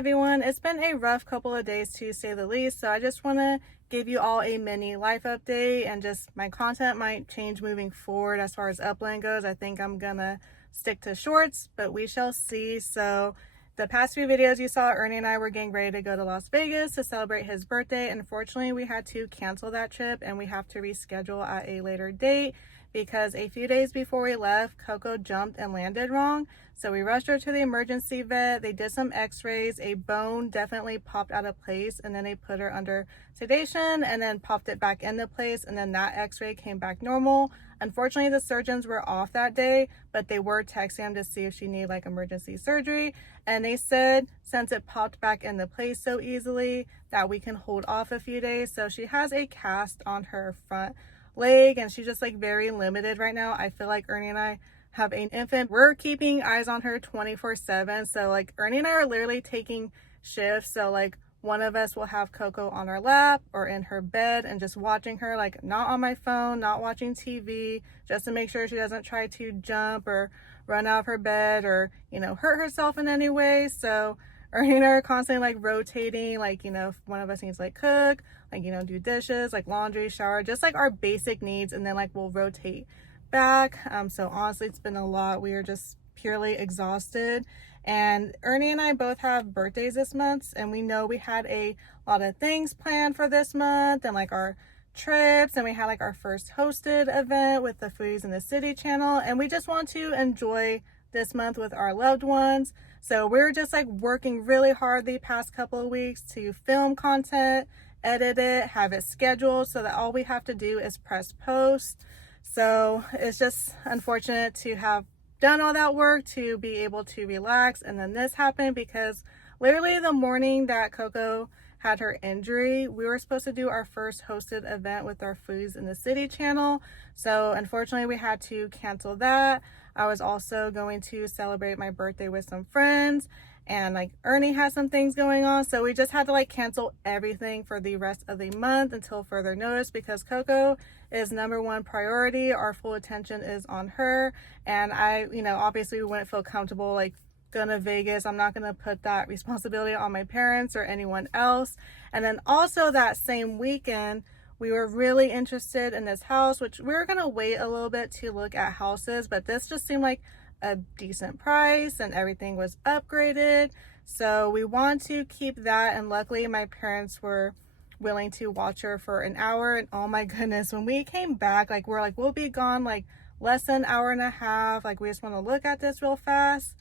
everyone. It's been a rough couple of days to say the least, so I just want to give you all a mini life update, and just my content might change moving forward as far as uploading goes. I think I'm gonna stick to shorts, but we shall see. So the past few videos you saw, Ernie and I were getting ready to go to Las Vegas to celebrate his birthday. Unfortunately, we had to cancel that trip and we have to reschedule at a later date because a few days before we left, Coco jumped and landed wrong. So we rushed her to the emergency vet. They did some x-rays. A bone definitely popped out of place, and then they put her under sedation and then popped it back into place, and then that x-ray came back normal. Unfortunately, the surgeons were off that day, but they were texting him to see if she needed like emergency surgery. And they said since it popped back into place so easily that we can hold off a few days. So she has a cast on her front leg and she's just like very limited right now. I feel like Ernie and I have an infant. We're keeping eyes on her 24/7. So like Ernie and I are literally taking shifts. So like one of us will have Coco on our lap or in her bed and just watching her, like not on my phone, not watching TV, just to make sure she doesn't try to jump or run out of her bed or, hurt herself in any way. So Ernie and I are constantly like rotating, like, if one of us needs to like cook, like, do dishes, like laundry, shower, just like our basic needs. And then like we'll rotate back. So honestly, it's been a lot. We are just purely exhausted. And Ernie and I both have birthdays this month, and we know we had a lot of things planned for this month and like our trips, and we had like our first hosted event with the Foodies in the City channel, and we just want to enjoy this month with our loved ones. So we're just like working really hard the past couple of weeks to film content, edit it, have it scheduled so that all we have to do is press post. So it's just unfortunate to have done all that work to be able to relax, and then this happened because literally the morning that Coco had her injury, we were supposed to do our first hosted event with our Foodies in the City channel. So unfortunately we had to cancel that. I was also going to celebrate my birthday with some friends, and like Ernie has some things going on, so we just had to like cancel everything for the rest of the month until further notice, because Coco is #1 priority. Our full attention is on her, and I obviously we wouldn't feel comfortable like going to Vegas. I'm not going to put that responsibility on my parents or anyone else. And then also that same weekend we were really interested in this house, which we were going to wait a little bit to look at houses, but this just seemed like a decent price and everything was upgraded, so we want to keep that. And luckily my parents were willing to watch her for an hour, and oh my goodness, when we came back, like we're like, we'll be gone like less than an hour and a half, like we just want to look at this real fast.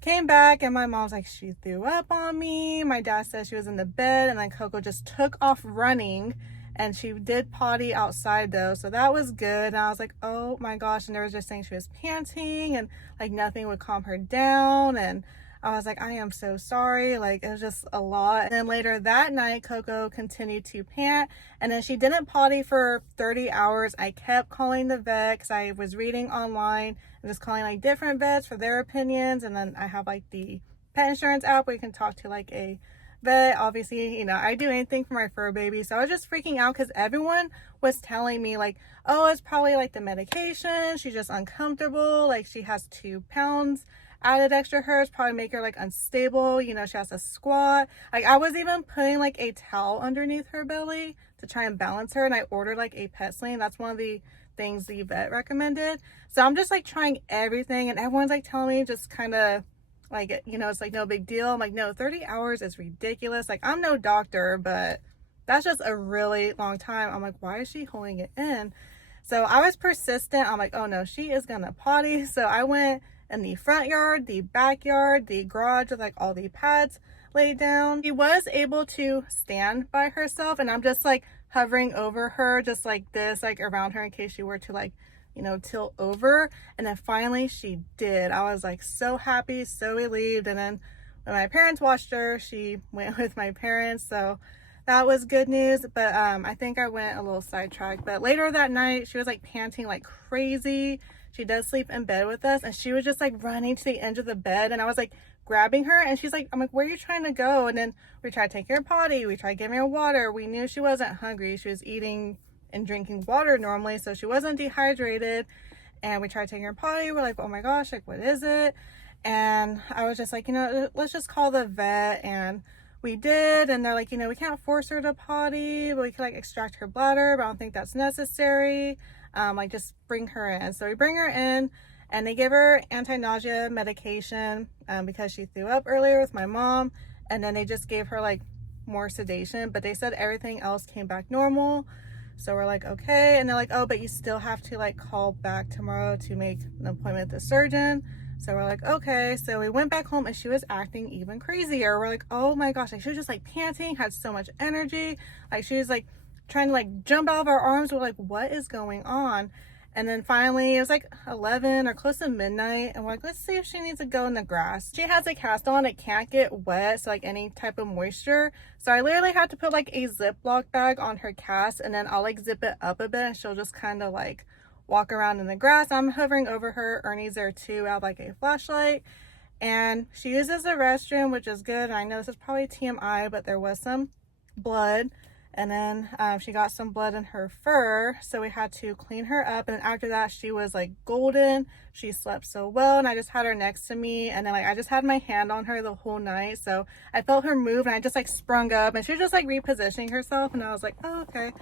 Came back and my mom's like, she threw up on me. My dad said she was in the bed, and then Coco just took off running, and she did potty outside though, so that was good. And I was like, oh my gosh. And they were just saying she was panting and like nothing would calm her down, and I was like, I am so sorry. Like it was just a lot. And then later that night, Coco continued to pant, and then she didn't potty for 30 hours. I kept calling the vet because I was reading online and just calling like different vets for their opinions. And then I have like the pet insurance app where you can talk to like a vet. Obviously, I do anything for my fur baby. So I was just freaking out because everyone was telling me like, oh, it's probably like the medication. She's just uncomfortable. Like she has 2 pounds added extra hers, probably make her like unstable. She has to squat. Like I was even putting like a towel underneath her belly to try and balance her, and I ordered like a pet sling. That's one of the things the vet recommended. So I'm just like trying everything, and everyone's like telling me just kind of like, it's like no big deal. I'm like, no, 30 hours is ridiculous. Like I'm no doctor, but that's just a really long time. I'm like, why is she holding it in? So I was persistent. I'm like, oh no, she is gonna potty. So I went in the front yard, the backyard, the garage with like all the pads laid down. She was able to stand by herself, and I'm just like hovering over her just like this, like around her in case she were to like tilt over. And then finally she did. I was like so happy, so relieved. And then when my parents watched her, she went with my parents, so that was good news. But I think I went a little sidetracked. But later that night she was like panting like crazy. She does sleep in bed with us, and she was just like running to the edge of the bed, and I was like grabbing her, and she's like, I'm like, where are you trying to go? And then we tried taking her potty, we tried giving her water. We knew she wasn't hungry. She was eating and drinking water normally, so she wasn't dehydrated. And we tried taking her potty. We're like, oh my gosh, like what is it? And I was just like, let's just call the vet. And we did, and they're like, we can't force her to potty, but we could like extract her bladder, but I don't think that's necessary. Like just bring her in. So we bring her in, and they give her anti-nausea medication because she threw up earlier with my mom, and then they just gave her like more sedation, but they said everything else came back normal. So we're like, okay. And they're like, oh, but you still have to like call back tomorrow to make an appointment with the surgeon. So we're like, okay. So we went back home, and she was acting even crazier. We're like, oh my gosh, like she was just like panting, had so much energy, like she was like trying to like jump out of our arms. We're like, what is going on? And then finally it was like 11 or close to midnight, and we're like, let's see if she needs to go in the grass. She has a cast on, it can't get wet, so like any type of moisture. So I literally had to put like a Ziploc bag on her cast, and then I'll like zip it up a bit, and she'll just kind of like walk around in the grass. I'm hovering over her. Ernie's there too. I have like a flashlight, and she uses the restroom, which is good. I know this is probably TMI, but there was some blood, and then she got some blood in her fur, so we had to clean her up. And after that, she was like golden. She slept so well, and I just had her next to me, and then like I just had my hand on her the whole night, so I felt her move, and I just like sprung up, and she was just like repositioning herself, and I was like, oh, okay.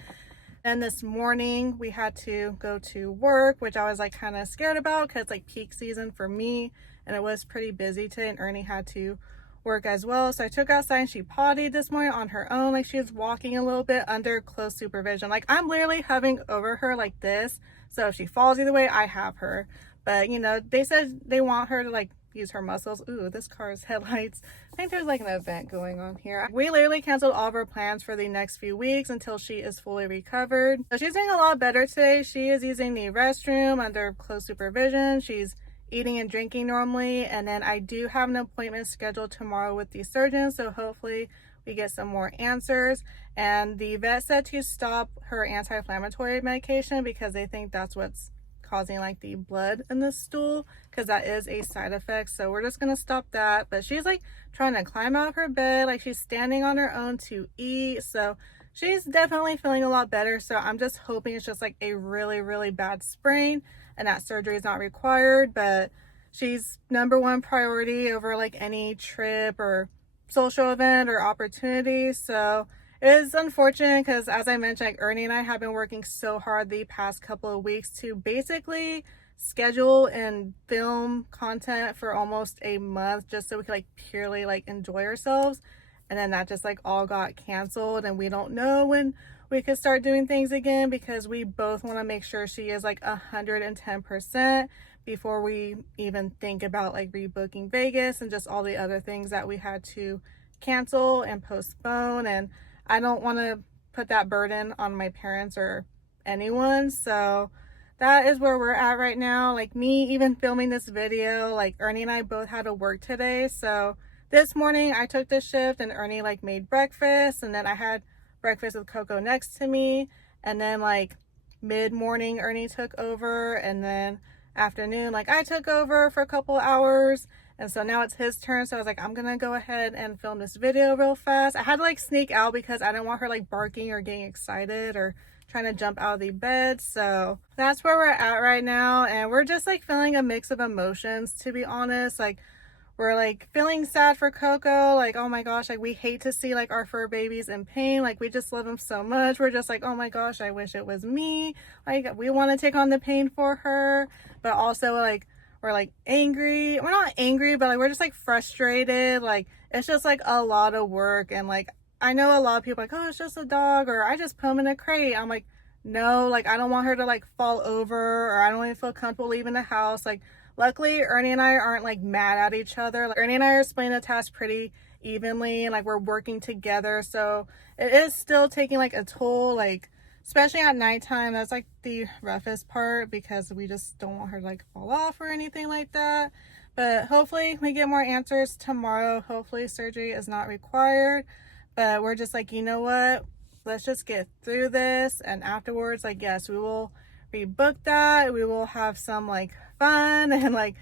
And this morning we had to go to work, which I was like kind of scared about because it's like peak season for me, and it was pretty busy today, and Ernie had to work as well. So I took her outside, and she pottied this morning on her own. Like she was walking a little bit under close supervision. Like I'm literally hovering over her like this, so if she falls either way, I have her. But they said they want her to like use her muscles. Ooh, this car's headlights. I think there's like an event going on here. We literally canceled all of our plans for the next few weeks until she is fully recovered. So she's doing a lot better today. She is using the restroom under close supervision. She's eating and drinking normally, and then I do have an appointment scheduled tomorrow with the surgeon, so hopefully we get some more answers. And the vet said to stop her anti-inflammatory medication because they think that's what's causing like the blood in the stool, because that is a side effect. So we're just gonna stop that. But she's like trying to climb out of her bed, like she's standing on her own to eat, so she's definitely feeling a lot better. So I'm just hoping it's just like a really bad sprain and that surgery is not required. But she's number one priority over like any trip or social event or opportunity. So it is unfortunate because, as I mentioned, like Ernie and I have been working so hard the past couple of weeks to basically schedule and film content for almost a month just so we could like purely like enjoy ourselves. And then that just like all got canceled, and we don't know when we could start doing things again because we both want to make sure she is like 110% before we even think about like rebooking Vegas and just all the other things that we had to cancel and postpone. And I don't want to put that burden on my parents or anyone. So that is where we're at right now. Like me even filming this video, like Ernie and I both had to work today. So this morning I took the shift, and Ernie like made breakfast, and then I had breakfast with Coco next to me. And then like mid-morning Ernie took over, and then afternoon like I took over for a couple hours. And so now it's his turn. So I was like, I'm gonna go ahead and film this video real fast. I had to like sneak out because I didn't want her like barking or getting excited or trying to jump out of the bed. So that's where we're at right now, and we're just like feeling a mix of emotions, to be honest. Like we're like feeling sad for Coco, like oh my gosh, like we hate to see like our fur babies in pain. Like we just love them so much. We're just like, oh my gosh, I wish it was me. Like we want to take on the pain for her, but also like we're like angry. We're not angry, but like we're just like frustrated. Like it's just like a lot of work. And like I know a lot of people are like, oh, it's just a dog, or I just put him in a crate. I'm like, no, like I don't want her to like fall over, or I don't even feel comfortable leaving the house. Like luckily Ernie and I aren't like mad at each other. Like Ernie and I are splitting the task pretty evenly, and like we're working together. So it is still taking like a toll, like especially at nighttime. That's like the roughest part because we just don't want her to like fall off or anything like that. But hopefully we get more answers tomorrow. Hopefully surgery is not required. But we're just like, you know what, let's just get through this, and afterwards, like, yes, we will rebook that. We will have some like fun and like,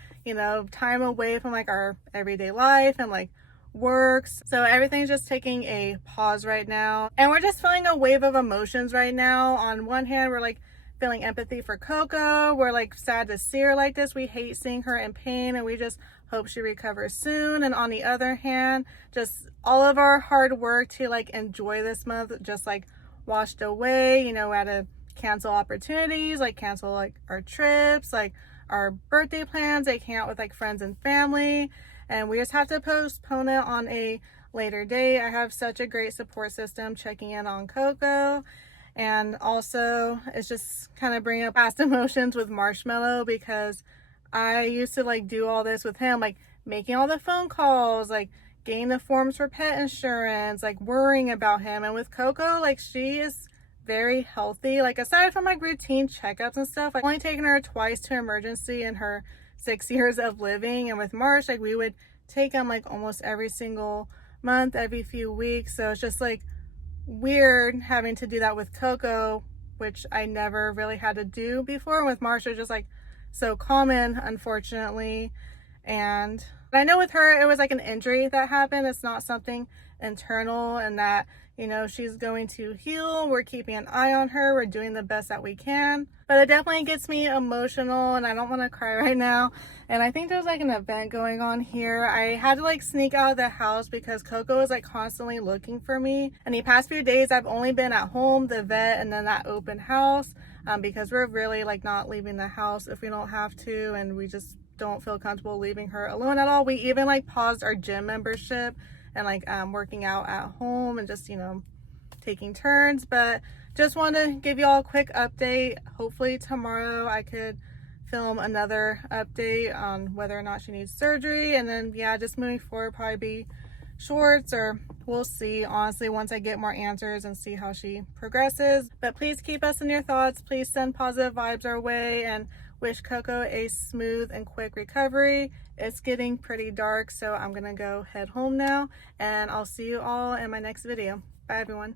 time away from like our everyday life and like works. So everything's just taking a pause right now, and we're just feeling a wave of emotions right now. On one hand, we're like feeling empathy for Coco. We're like sad to see her like this. We hate seeing her in pain, and we just hope she recovers soon. And on the other hand, just all of our hard work to like enjoy this month just like washed away. You know, we had to cancel opportunities, like cancel like our trips, like our birthday plans, like hang out with like friends and family, and we just have to postpone it on a later date. I have such a great support system checking in on Coco, and also it's just kind of bringing up past emotions with Marshmallow, because I used to like do all this with him, like making all the phone calls, like getting the forms for pet insurance, like worrying about him. And with Coco, like she is very healthy. Like aside from like routine checkups and stuff, I've only taken her twice to emergency in her 6 years of living. And with Marsh, like we would take him like almost every single month, every few weeks. So it's just like weird having to do that with Coco, which I never really had to do before. And with Marsh, it was just like so common, unfortunately. And I know with her, it was like an injury that happened. It's not something internal, and that, you know, she's going to heal. We're keeping an eye on her. We're doing the best that we can. But it definitely gets me emotional, and I don't want to cry right now. And I think there's like an event going on here. I had to like sneak out of the house because Coco was like constantly looking for me. And the past few days, I've only been at home, the vet, and then that open house, because we're really like not leaving the house if we don't have to, and we just don't feel comfortable leaving her alone at all. We even like paused our gym membership and like working out at home and just, you know, taking turns. But just want to give you all a quick update. Hopefully tomorrow I could film another update on whether or not she needs surgery, and then yeah, just moving forward probably be shorts, or we'll see, honestly, once I get more answers and see how she progresses. But please keep us in your thoughts. Please send positive vibes our way, and wish Coco a smooth and quick recovery. It's getting pretty dark, so I'm gonna go head home now, and I'll see you all in my next video. Bye everyone.